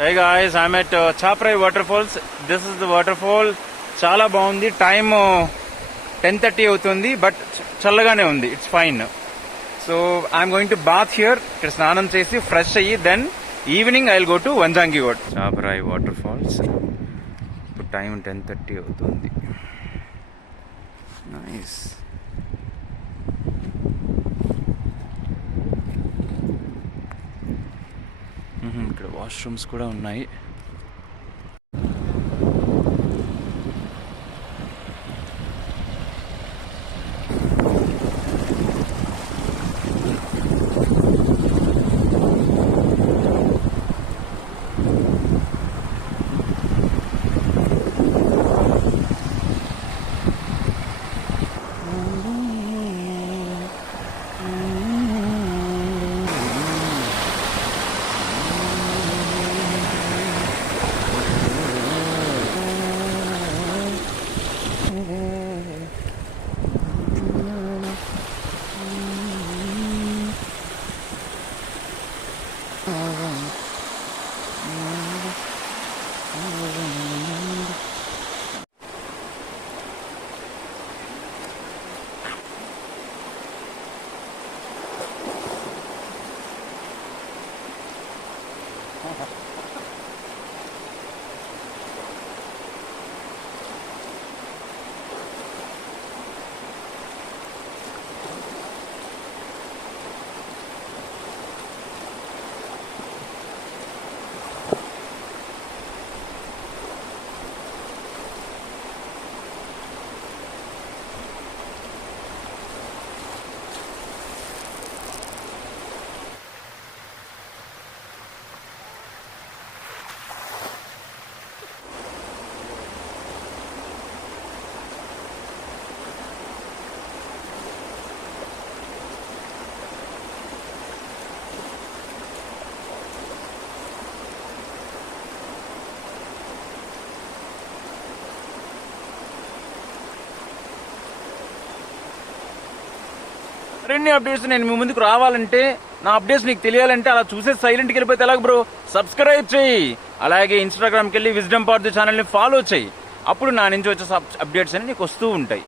Hey guys, I'm at Chaparai Waterfalls. This is the waterfall. చాలా బాగుంది. టైమ్ 10:30 అవుతుంది, but చల్లగానే ఉంది. It's fine. So I'm going to bath here. ఇక్కడ స్నానం చేసి ఫ్రెష్ అయ్యి then evening I will go to వంజాంగిగోడ్. Chaparai waterfalls. ఇప్పుడు టైం 10:30 అవుతుంది. నైస్. ఇక్కడ వాష్రూమ్స్ కూడా ఉన్నాయి. మరిన్ని అప్డేట్స్ నేను మీ ముందుకు రావాలంటే, నా అప్డేట్స్ నీకు తెలియాలంటే అలా చూసే సైలెంట్కి వెళ్ళిపోతే ఎలాగ బ్రో? సబ్స్క్రైబ్ చేయి. అలాగే ఇన్స్టాగ్రామ్కి వెళ్ళి విజ్డమ్ పార్ట్ ఛానల్ని ఫాలో చేయి. అప్పుడు నా నుంచి వచ్చే అప్డేట్స్ అన్ని నీకు వస్తూ ఉంటాయి.